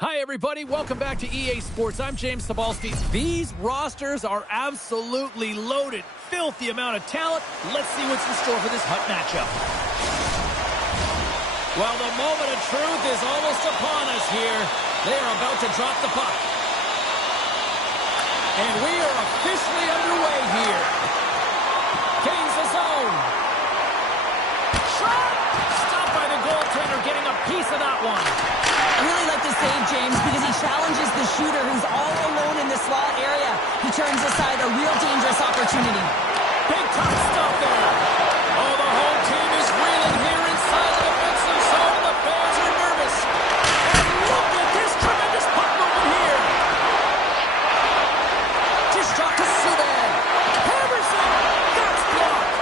Hi, everybody. Welcome back to EA Sports. I'm James Sabalski. These rosters are absolutely loaded. Filthy amount of talent. Let's see what's in store for this hot matchup. Well, the moment of truth is almost upon us here. They are about to drop the puck. And we are officially underway here. Gains the zone. Shot! Stopped by the goaltender, getting a piece of that one. I really like the save, James, because he challenges the shooter who's all alone in the slot area. He turns aside a real dangerous opportunity. Big time stuff there. Oh, the home team is reeling here inside the defensive zone. The fans are nervous. And look at this tremendous puck movement here. Just shot to Subban. Hammerson. That's blocked.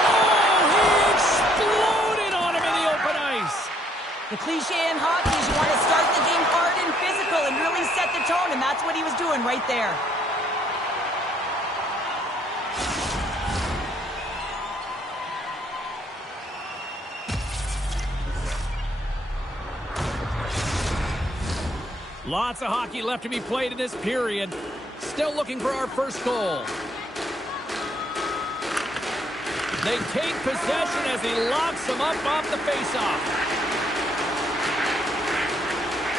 Oh, he exploded on him in the open ice. The cliche in hockey is you want to start the game hard and physical and really set the tone, and that's what he was doing right there. Lots of hockey left to be played in this period. Still looking for our first goal. They take possession as he locks them up off the faceoff.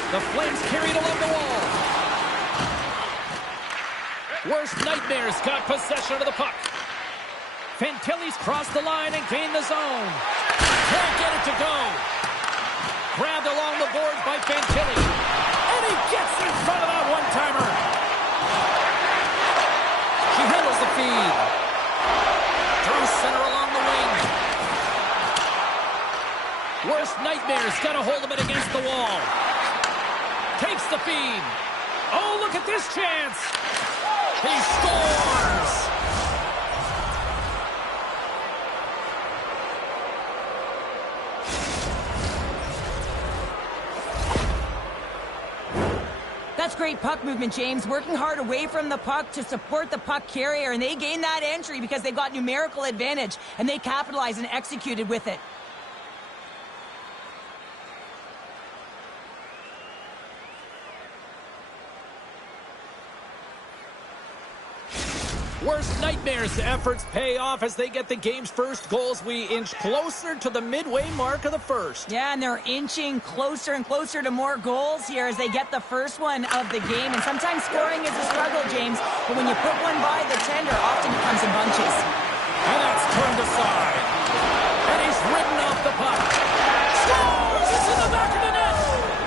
The Flames carried along the wall. Worst nightmares got possession of the puck. Fantilli's crossed the line and gained the zone. Can't get it to go. Grabbed along the boards by Fantilli. And he gets in front of that one-timer. She handles the feed. Through center along the wing. Worst nightmares got a hold of it against the wall. Takes the feed. Oh, look at this chance. He scores. That's great puck movement, James. Working hard away from the puck to support the puck carrier, and they gained that entry because they got numerical advantage, and they capitalized and executed with it. Worst nightmares efforts pay off as they get the game's first goals. We inch closer to the midway mark of the first. Yeah, and they're inching closer and closer to more goals here as they get the first one of the game. And sometimes scoring is a struggle, James, but when you put one by the tender, often it comes in bunches. And that's turned aside. And he's ridden off the puck. Scores! It's in the back of the net!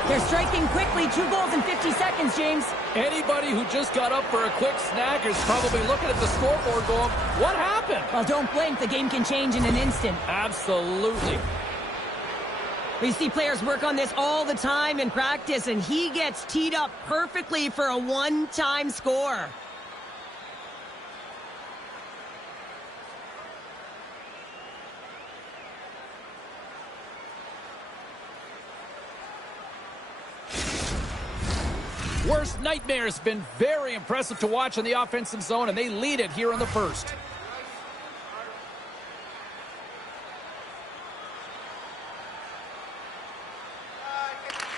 They're striking quickly. 2 goals in 50 seconds, James. Anybody who just got up for a quick snack is probably looking at the scoreboard going, what happened? Well, don't blink. The game can change in an instant. Absolutely. We see players work on this all the time in practice, and he gets teed up perfectly for a one-time score. Worst nightmares been very impressive to watch in the offensive zone, and they lead it here in the first.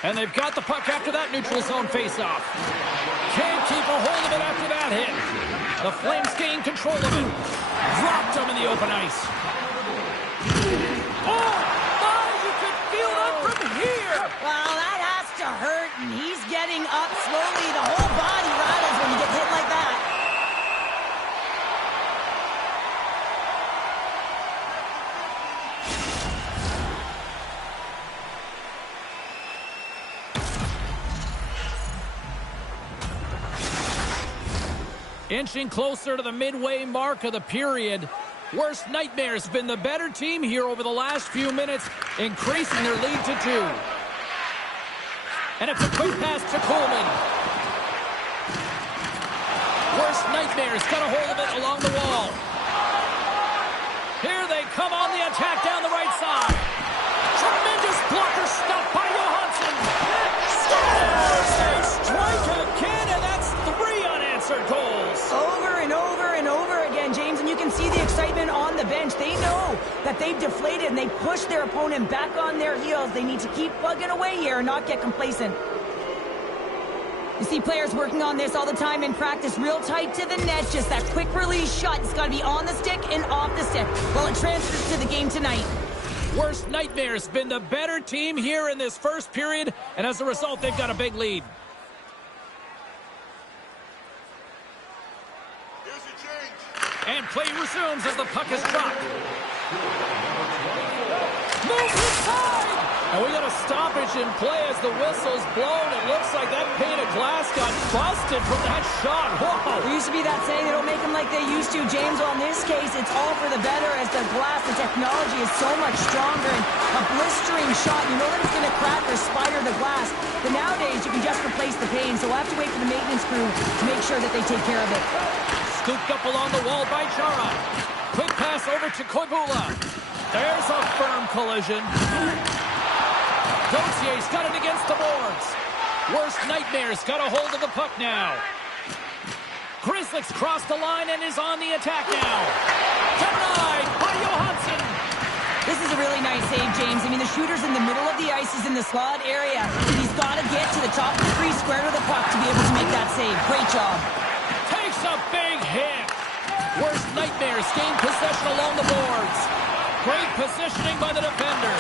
And they've got the puck after that neutral zone faceoff. Can't keep a hold of it after that hit. The Flames gain control of it. Dropped him in the open ice. Oh, my, you could feel that from here. Well, that has to hurt, and he's getting up slowly. The whole body rattles when you get hit like that. Inching closer to the midway mark of the period. Worst nightmares been the better team here over the last few minutes, increasing their lead to 2. And it's a quick pass to Coleman. Worst nightmares got a hold of it along the wall. Here they come on the attack down the right side. Tremendous blocker stuff by Johansson. Scores! They strike again, and that's 3 unanswered goals. Over and over and over again, James, and you can see the excitement on the bench. They know that that they've deflated and they push their opponent back on their heels. They need to keep plugging away here and not get complacent. You see players working on this all the time in practice, real tight to the net, just that quick release shot. It's got to be on the stick and off the stick. Well, it transfers to the game tonight. Worst nightmare's been the better team here in this first period, and as a result, they've got a big lead. And play resumes as the puck is dropped. Move inside! And we got a stoppage in play as the whistle's blown. It looks like that pane of glass got busted from that shot. Whoa! There used to be that saying, they don't make them like they used to, James. Well, in this case, it's all for the better as the glass, the technology is so much stronger. And a blistering shot, you know that it's going to crack or spider the glass. But nowadays, you can just replace the pane. So we'll have to wait for the maintenance crew to make sure that they take care of it. Scooped up along the wall by Chara. Quick pass over to Koivula. There's a firm collision. Gautier's got it against the boards. Worst nightmare's got a hold of the puck now. Grizzlies crossed the line and is on the attack now. Denied by Johansson. This is a really nice save, James. I mean, the shooter's in the middle of the ice. He's in the slot area. He's got to get to the top of the crease, square to the puck to be able to make that save. Great job. Takes a big hit. Worst nightmares gain possession along the boards. Great positioning by the defender.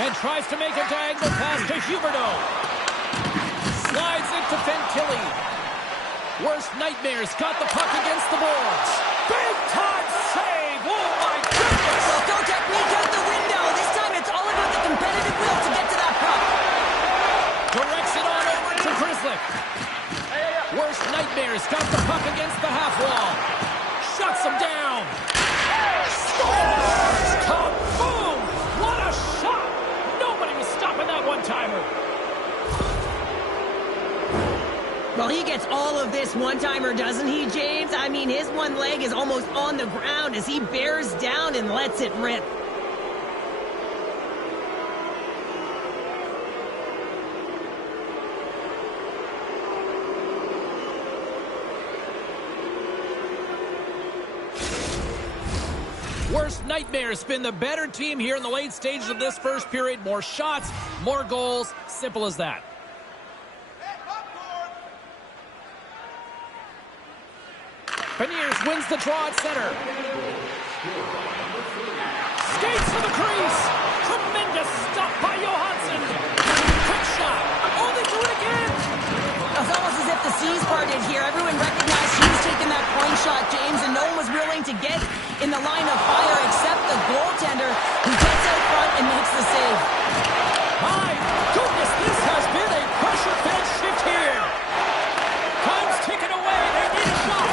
And tries to make a diagonal pass to Huberdeau. Slides it to Fantilli. Worst nightmares got the puck against the boards. Big time save. Oh my goodness. Well, no technique out the window. This time it's all about the competitive will to get to that puck. Directs it on over to Grizzly. Worst nightmares got the puck against the half wall. Shuts him down. Scores! Kaboom! What a shot! Nobody was stopping that one-timer. Well, he gets all of this one-timer, doesn't he, James? I mean, his one leg is almost on the ground as he bears down and lets it rip. Worst nightmare's been the better team here in the late stages of this first period. More shots, more goals. Simple as that. Beniers wins the draw at center. Skates to the crease. Tremendous stop by Johansson. Quick shot. Only do it again. It's almost as if the seas parted here. Everyone recognized he was taking that point shot, James, and no one was willing to get in the line of fire except the goaltender who gets out front and makes the save. My goodness, this has been a pressure-filled shift here. Time's ticking away. They need a shot.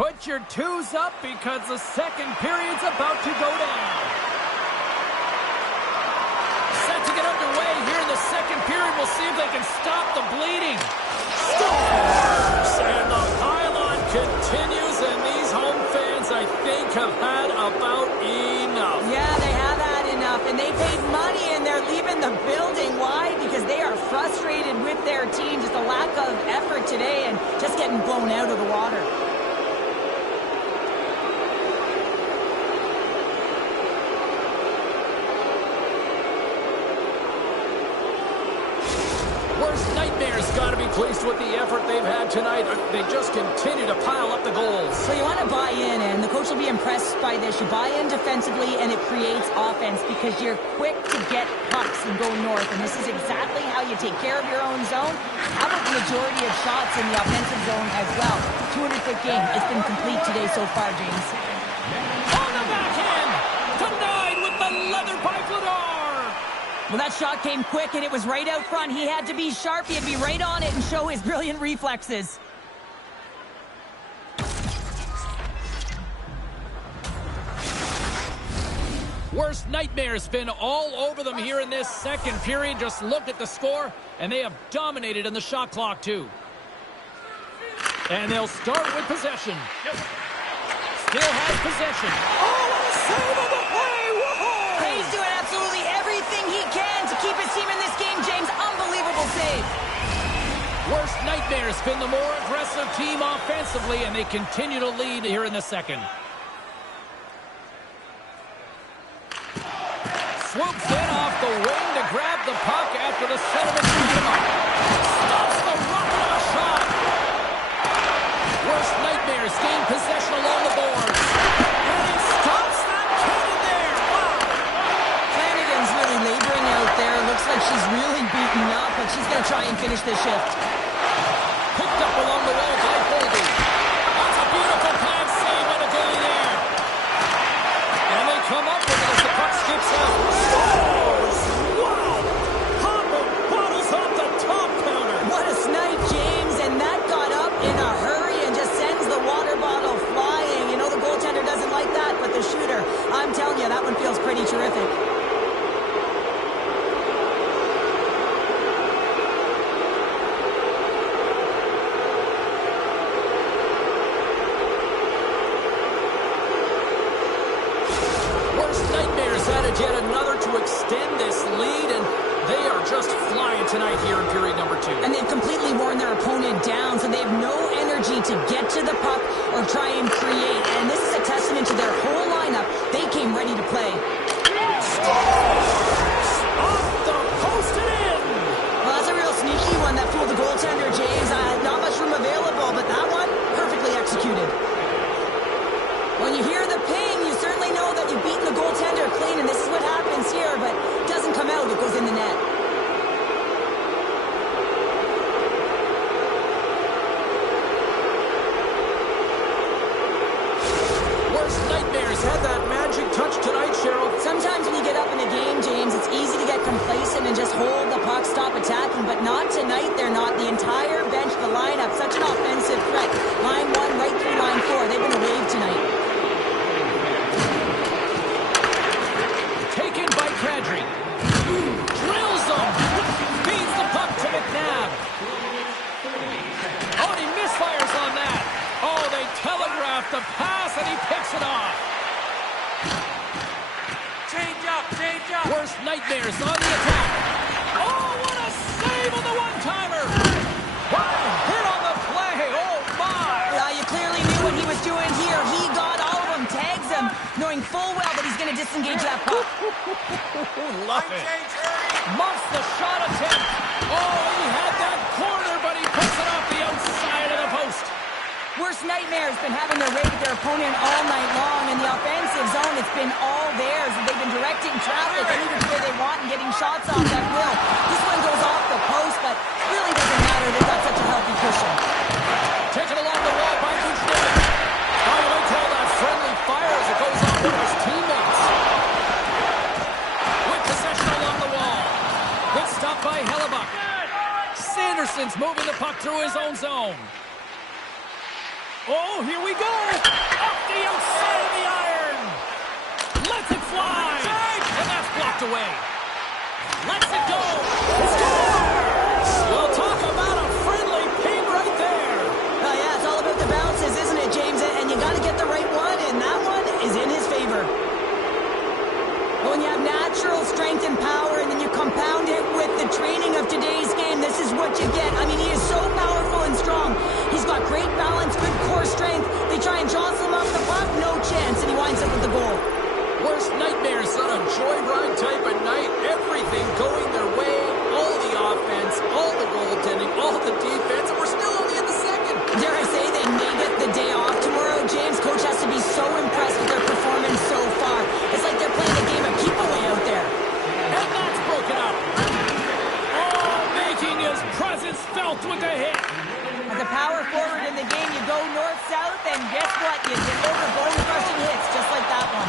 Put your twos up because the second period's about to go down. Set to get underway here in the second period. We'll see if they can stop the bleeding. Scores! And the pylon continues, and these home fans, I think, have had about enough. Yeah, they have had enough, and they paid money, and they're leaving the building. Why? Because they are frustrated with their team. Just a lack of effort today and just getting blown out of the water. Worst nightmares got to be pleased with the effort they've had tonight. They just continue to pile up the goals. So you want to buy in, and the coach will be impressed by this. You buy in defensively, and it creates offense because you're quick to get pucks and go north, and this is exactly how you take care of your own zone. How about the majority of shots in the offensive zone as well? 200-foot game. It's been complete today so far, James. On the backhand! Denied with the leather by Vladar! Well, that shot came quick, and it was right out front. He had to be sharp. He had to be right on it and show his brilliant reflexes. Worst nightmares been all over them here in this second period. Just look at the score, and they have dominated in the shot clock, too. And they'll start with possession. Still has possession. Oh, what a save on the play! Whoa! He's doing absolutely everything he can to keep his team in this game, James. Unbelievable save. Worst nightmares been the more aggressive team offensively, and they continue to lead here in the second. Swoops in off the wing to grab the puck after the centerman beat him up. Stops the rocket of a shot. Worst nightmares gain possession along the boards. And he stops that cannon there. Wow. Flanagan's really laboring out there. Looks like she's really beaten up, but she's going to try and finish this shift. Picked up along the wall by Holden. That's a beautiful pad save by the goalie there. And they come up with it as the puck skips out. Scores! Wow! Hopper bottles off the top counter. What a snipe, James, and that got up in a hurry and just sends the water bottle flying. You know the goaltender doesn't like that, but the shooter, I'm telling you, that one feels pretty terrific. Yet another to extend this lead, and they are just flying tonight here in period number 2. And they've completely worn their opponent down, so they have no energy to get to the puck or try and create. And this is a testament to their whole lineup. They came ready to play. Scores! Off the post and in! Well, that's a real sneaky one that fooled the goaltender, James. Not much room available, but that one, perfectly executed. When you hear the ping, you certainly know that you've beaten the goaltender clean, and this is what happens here, but it doesn't come out, it goes in the net. Worst nightmares had that magic touch tonight, Cheryl. Sometimes when you get up in a game, James, it's easy to get complacent and just hold the puck, stop attacking, but not tonight. They're not. The entire bench, the lineup, such an offensive threat. Line 1 right through line 4. They've been a wave tonight. Kadri drills them, feeds the puck to McNabb. Oh, and he misfires on that. Oh, they telegraphed the pass, and he picks it off. Change up. Worst nightmares on the attack. Oh, what a save on the one-timer. What a hit on the play. Oh, my. Yeah, you clearly knew what he was doing here. He got all of them, tags them, knowing full well that he's going to disengage that puck. Love it. Muffs the shot attempt. Oh, he had that corner, but he puts it off the outside of the post. Worst nightmares been having their way with their opponent all night long. In the offensive zone, it's been all theirs. They've been directing traffic anywhere where they want and getting shots off at will. This one goes off the post, but it really doesn't matter. They've got such a healthy cushion. Taken along the wall by Kuznetsov. I like call that friendly fire as it goes off one of his teammates. With possession along the wall. Good stop by Hellebuck. Sanderson's moving the puck through his own zone. Oh, here we go. Up the outside of the iron. Lets it fly. And that's blocked away. Lets it go. Scores! We'll talk about a friendly ping right there. Oh, yeah, it's all about the bounces, isn't it, James? And you got to get the right one, and that one is in his favor. When you have natural strength and power, and then you compound it with the training of today's game, this is what you get. I mean, he is so powerful and strong. He's got great balance, good core strength. They try and jostle him off the puck, no chance, and he winds up with the goal. Worst nightmares on a joyride type of night. Everything going their way. All the offense, all the goaltending, all the defense, and we're still only in the second. Dare I say they may get the day off tomorrow, James? Coach has to be so impressed with their performance so far. It's like they're playing a game of keep away out there. And that's broken up. Oh, making his presence felt with the hit. As a power forward in the game, you go north-south, and guess what? You deliver bone-crushing hits just like that one.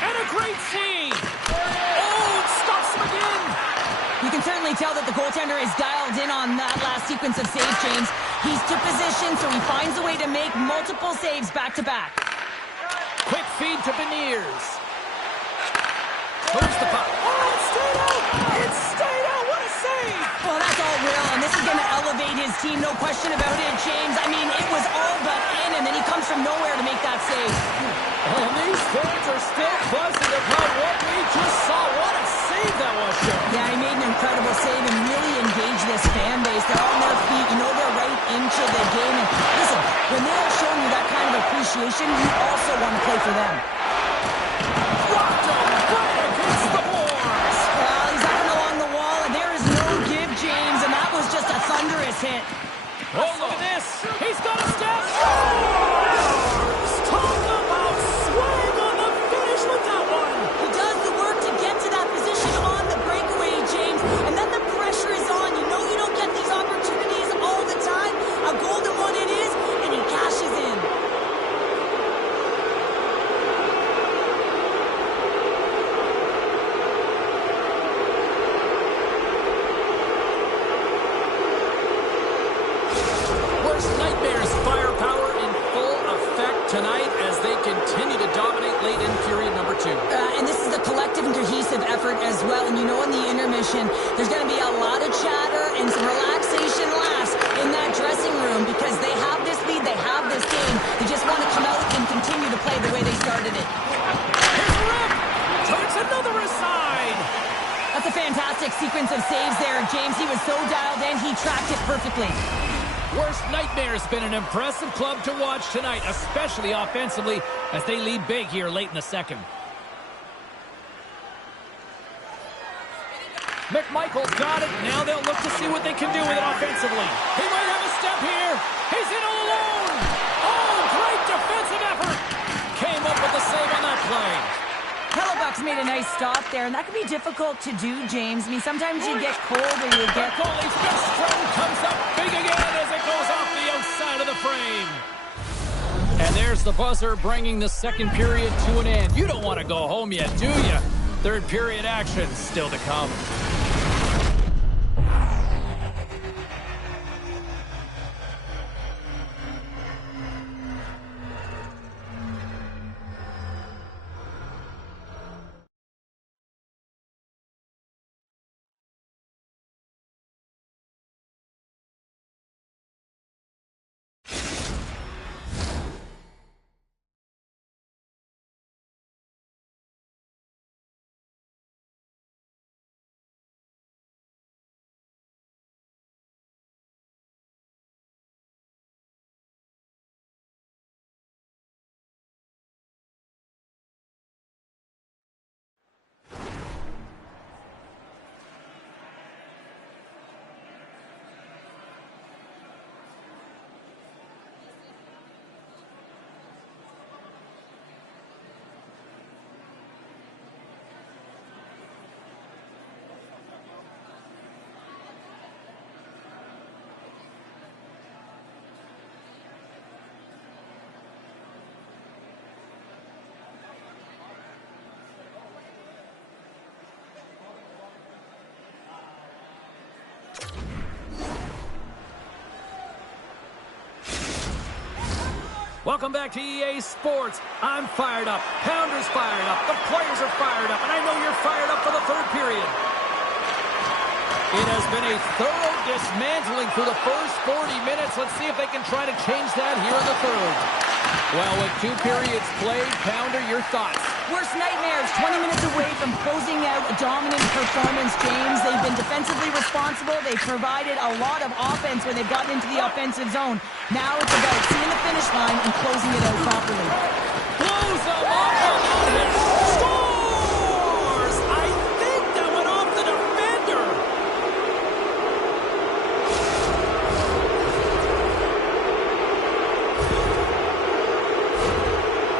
And a great save. Oh, it stops him again. You can certainly tell that the goaltender is dialed in on that last sequence of saves, James. He's to position, so he finds a way to make multiple saves back-to-back. Quick feed to Beniers. Moves the puck. Oh, it stayed out. It stayed out. What a save. Well, that's all real, and this is going to elevate his team, no question about it, James. I mean, it was all but in, and then he comes from nowhere to make that save. And these fans are still buzzing about what we just saw. What a save that was, Joe. Yeah, he made an incredible save and really engaged this fan base. They're on their feet. You know they're right into the game. And listen, when they're showing you that kind of appreciation, you also want to play for them. Rocked him right against the boards. Well, he's up and along the wall, and there is no give, James, and that was just a thunderous hit. Oh, look at this. He's got a step. Scores! Talk about swing on the finish with that one. He does the work to get to that position on the breakaway, James, and then the pressure is on. You know you don't get these opportunities all the time. A golden one it is, and he cashes in. Worst nightmares firepower in full effect tonight as they continue to dominate late in period number 2. And this is a collective and cohesive effort as well. And you know in the intermission, there's going to be a lot of chatter and some relaxation laughs in that dressing room because they have this lead, they have this game. They just want to come out and continue to play the way they started it. Here's a rip. Takes another aside. That's a fantastic sequence of saves there, James. He was so dialed in, he tracked it perfectly. Worst nightmares been an impressive club to watch tonight, especially offensively, as they lead big here late in the second. McMichael's got it. Now they'll look to see what they can do with it offensively. He might have a step here. He's in all alone. Oh, great defensive effort. Came up with the save on that play. Hellebuck's made a nice stop there, and that can be difficult to do, James. I mean, sometimes you get cold or you get... Goalie's best friend comes up big again as it goes off the outside of the frame. And there's the buzzer bringing the second period to an end. You don't want to go home yet, do you? Third period action still to come. Welcome back to EA Sports. I'm fired up. Pounder's fired up. The players are fired up. And I know you're fired up for the third period. It has been a thorough dismantling through the first 40 minutes. Let's see if they can try to change that here in the third. Well, with 2 periods played, Pounder, your thoughts? Worst nightmares, 20 minutes away from closing out a dominant performance, James. They've been defensively responsible. They've provided a lot of offense when they've gotten into the offensive zone. Now it's about seeing the finish line and closing it out properly. Blows them off the line. Scores! I think that went off the defender.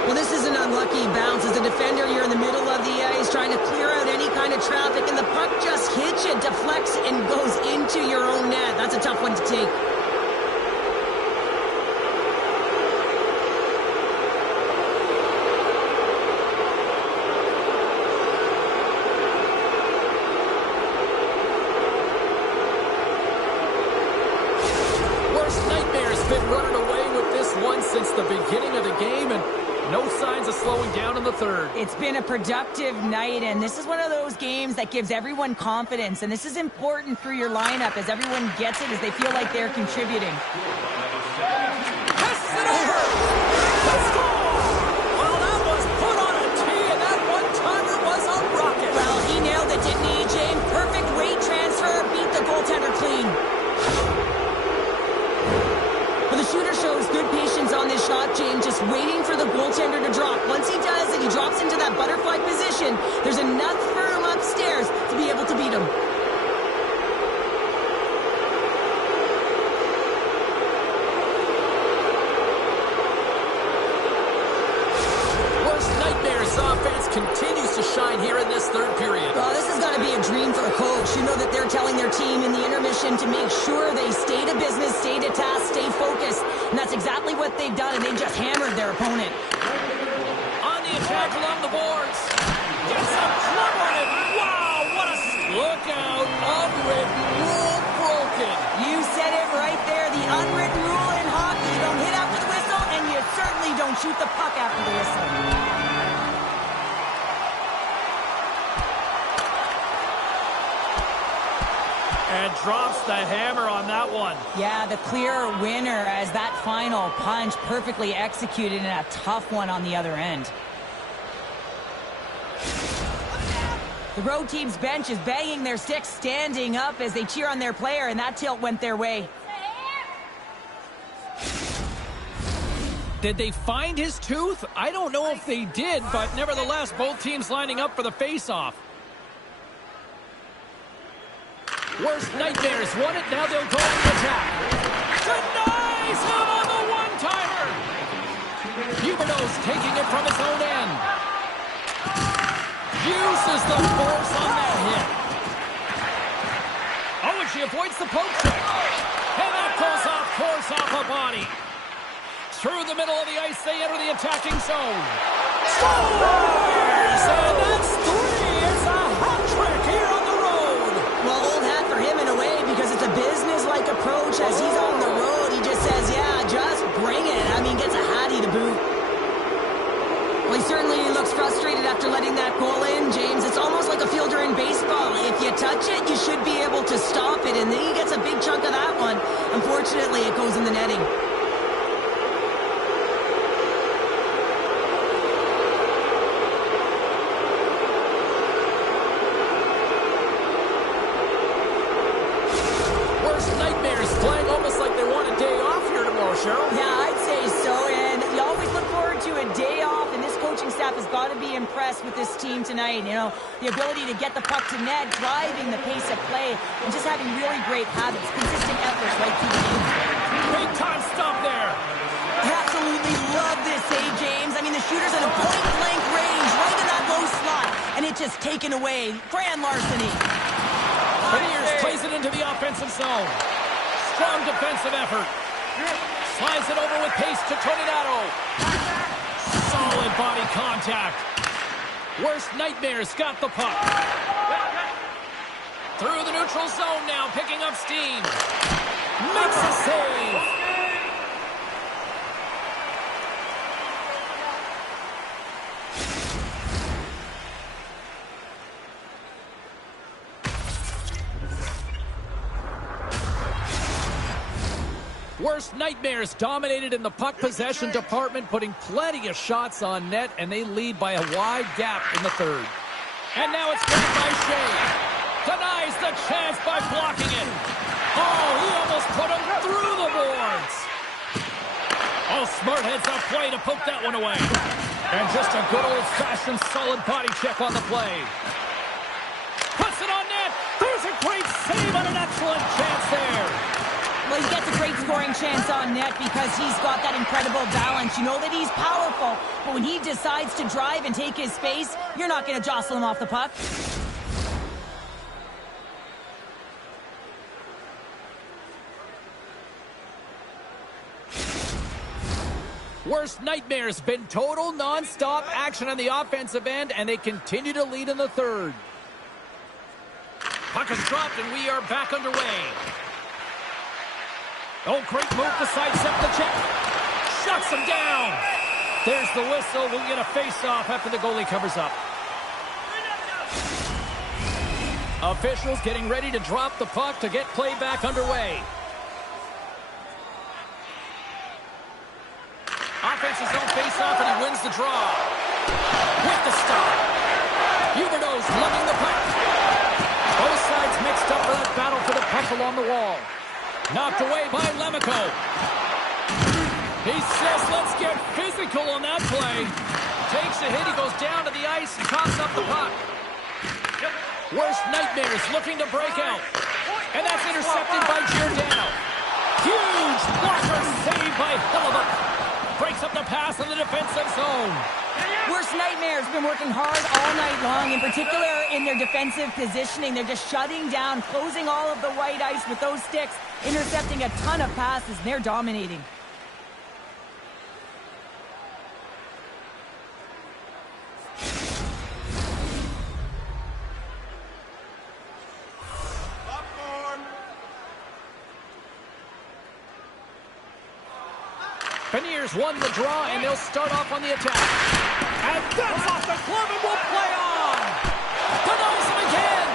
Well, this is an unlucky bounce. As a defender, you're in the middle of the ice trying to clear out any kind of traffic, and the puck just hits you, deflects, and goes into your own net. That's a tough one to take. Worst nightmare's been running away with this one since the beginning of the game, and no signs of slowing down in the third. It's been a productive night, and this is one of those games that gives everyone confidence, and this is important for your lineup as everyone gets it, as they feel like they're contributing. Pass it over! Let's go! Well, that was put on a tee, and that one-timer was a rocket. Well, he nailed it, didn't he, James? Perfect weight transfer, beat the goaltender clean. Well, the shooter shows good patience on this shot, James, just waiting for the goaltender to drop. Once he does and he drops into that butterfly position, there's enough firm upstairs to be able to beat him. Worst nightmare's offense continues to shine here in this third period. Well, this has got to be a dream for a coach. You know that they're telling their team in the intermission to make sure they stay to business, stay to task, stay focused. And that's exactly what they've done, and they've just hammered their opponent. On the attack along the boards. Gets a club on it. Wow, what a... Look out. Unwritten rule broken. You said it right there. The unwritten rule in hockey. You don't hit after the whistle, and you certainly don't shoot the puck after the whistle. And drops the hammer on that one. Yeah, the clear winner as that final punch perfectly executed and a tough one on the other end. The road team's bench is banging their sticks, standing up as they cheer on their player, and that tilt went their way. Did they find his tooth? I don't know if they did, but nevertheless, both teams lining up for the face-off. Worst nightmares won it, now they'll go on the attack. Denies him on the one-timer! Huberdeau's taking it from his own end. Uses the force on that hit. Oh, and she avoids the poke check. And that goes off course off a body. Through the middle of the ice, they enter the attacking zone. Scores! And that's 3! It's a hat trick here on the road! Well, old hat for him in a way, because it's a business-like approach. As he's on the road, he just says, yeah, just bring it. I mean, gets a hattie to boot. Well, he certainly looks frustrated after letting that goal in, James. It's almost like a fielder in baseball. If you touch it, you should be able to stop it, and then he gets a big chunk of that one. Unfortunately, it goes in the netting. Yeah, I'd say so, and you always look forward to a day off, and this coaching staff has got to be impressed with this team tonight. You know, the ability to get the puck to net, driving the pace of play, and just having really great habits, consistent efforts right through the game. Big time stop there. I absolutely love this, James? I mean, the shooter's in a point-blank range, right in that low slot, and it's just taken away. Grand larceny. Beniers plays it into the offensive zone. Strong defensive effort. Slides it over with pace to Tornado. Solid body contact. Worst nightmares got the puck. Through the neutral zone now, picking up steam. Makes a save. Worst nightmares dominated in the puck possession department, putting plenty of shots on net, and they lead by a wide gap in the third. And now it's grabbed by Shea. Denies the chance by blocking it. Oh, he almost put him through the boards. Oh, smart heads up play to poke that one away. And just a good old-fashioned solid body check on the play. Puts it on net. There's a great save on an excellent chance there. Well, he gets a great scoring chance on net because he's got that incredible balance. You know that he's powerful, but when he decides to drive and take his space, you're not going to jostle him off the puck. Worst nightmares been total non-stop action on the offensive end, and they continue to lead in the third. Puck is dropped, and we are back underway. Oh, great move to sidestep the check. Shuts him down. There's the whistle. We'll get a face-off after the goalie covers up. Officials getting ready to drop the puck to get play back underway. Offense's own face-off, and he wins the draw. With the stop. Huberdeau's lugging the puck. Both sides mixed up for that battle for the puck along the wall. Knocked away by Lemico. He says, let's get physical on that play. Takes a hit, he goes down to the ice and coughs up the puck. Worst nightmares looking to break out. And that's intercepted by Giordano. Huge blocker save by Hellebuyck. Breaks up the pass in the defensive zone. Worst nightmares been working hard all night long, in particular in their defensive positioning. They're just shutting down, closing all of the white ice with those sticks, intercepting a ton of passes, and they're dominating. Beniers won the draw, and they'll start off on the attack. And that's off the glove, and will play on! Denies him again!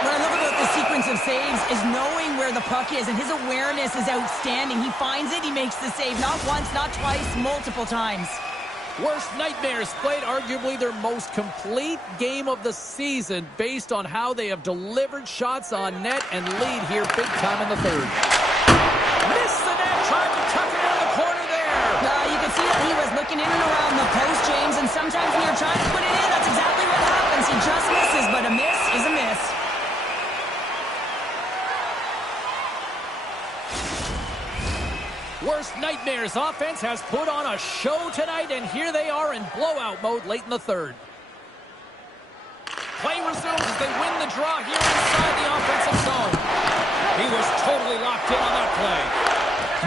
What I love about the sequence of saves is knowing where the puck is, and his awareness is outstanding. He finds it, he makes the save, not once, not twice, multiple times. Worst nightmares played arguably their most complete game of the season based on how they have delivered shots on net and lead here big time in the third. Missed the net, tried to tuck it in the corner there. You can see that he was looking in and around the post, James, and sometimes when you're trying to put it in, that's exactly what happens. He just misses, but a miss is a miss. Worst nightmares offense has put on a show tonight, and here they are in blowout mode late in the third. Play resumes as they win the draw here inside the offensive zone. He was totally locked in on that play.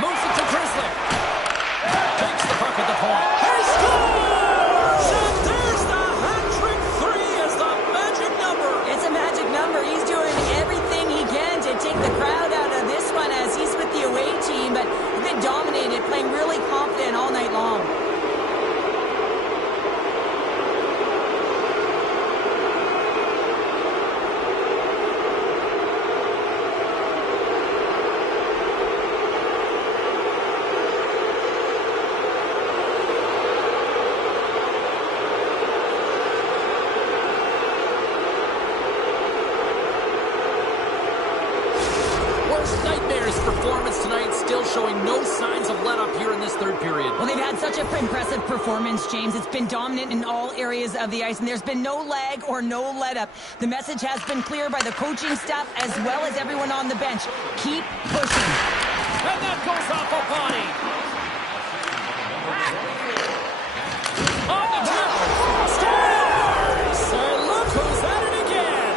Moves it to Grizzly. Takes the puck at the point. He scores! And there's the hat-trick three as the magic number. It's a magic number. He's doing everything he can to take the crowd out of this one as he's with the away team, but he's been dominated, playing really confident all night long. Performance tonight, still showing no signs of let up here in this third period. Well, they've had such an impressive performance, James. It's been dominant in all areas of the ice, and there's been no lag or no let up. The message has been clear by the coaching staff as well as everyone on the bench. Keep pushing. And that goes off a body. On the trip. Scores! Look who's at it again.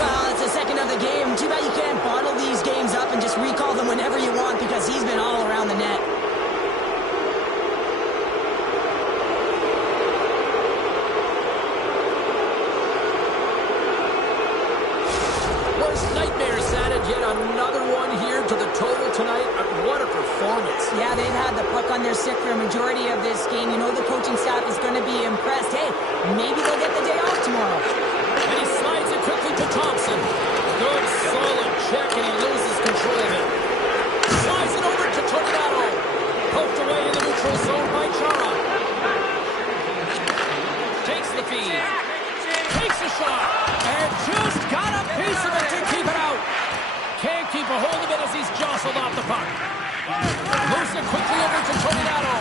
Well, it's the second of the game. Too bad you can't bottle these games up and just recall them whenever you want, because he's been all around the net. Worst nightmares added yet another one here to the total tonight. What a performance. Yeah, they've had the puck on their stick for a majority of this game. You know the coaching staff is going to be impressed. Hey, maybe they'll get the day off tomorrow. And he slides it quickly to Thompson. Good, solid check, and he loses control of it. Slides it over to Tony. speed. Takes a shot. And just got a piece of it to keep it out. Can't keep a hold of it as he's jostled off the puck. Moves it quickly over to Tornado.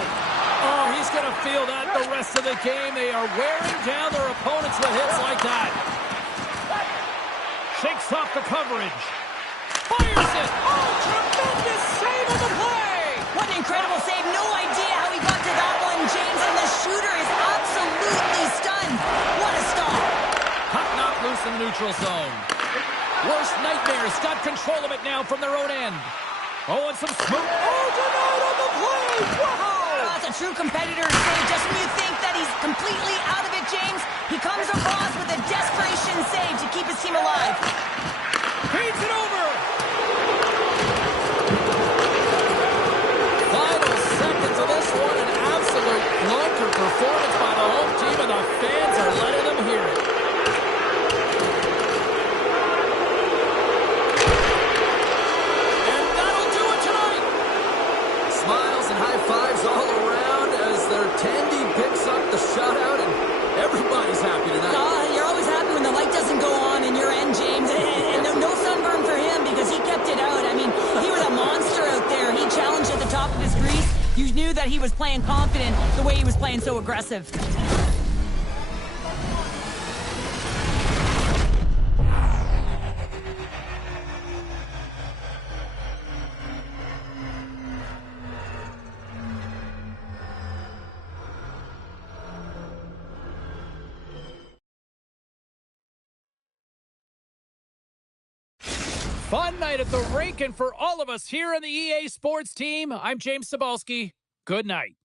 Oh, he's going to feel that the rest of the game. They are wearing down their opponents with hits like that. Shakes off the coverage. Fires it. Oh, tremendous save of the play. What an incredible save. No idea how he got to that one, James. And the shooter is absolutely stunned. What a stop. Puck knocked loose in the neutral zone. Worst nightmares got control of it now from their own end. Oh, and some smooth. Oh, denied on the play. Wow. That's a true competitor save. Just when you think that he's completely out of it, James, he comes across with a desperation save to keep his team alive. Feeds it over. Final seconds of this one. An absolute clunker performance by the home team, and the fans are letting them hear it. And that'll do it tonight. Smiles and high fives all around as their Tandy picks up the shutout, and everybody's happy tonight. You're always happy when the light doesn't go on in your end, James. And no sunburn for him because he kept it out. I mean, he was a monster out there. He challenged at the top of his crease. You knew that he was playing confident the way he was playing so aggressive. Fun night at the rink, and for all of us here on the EA Sports team, I'm James Cebulski. Good night.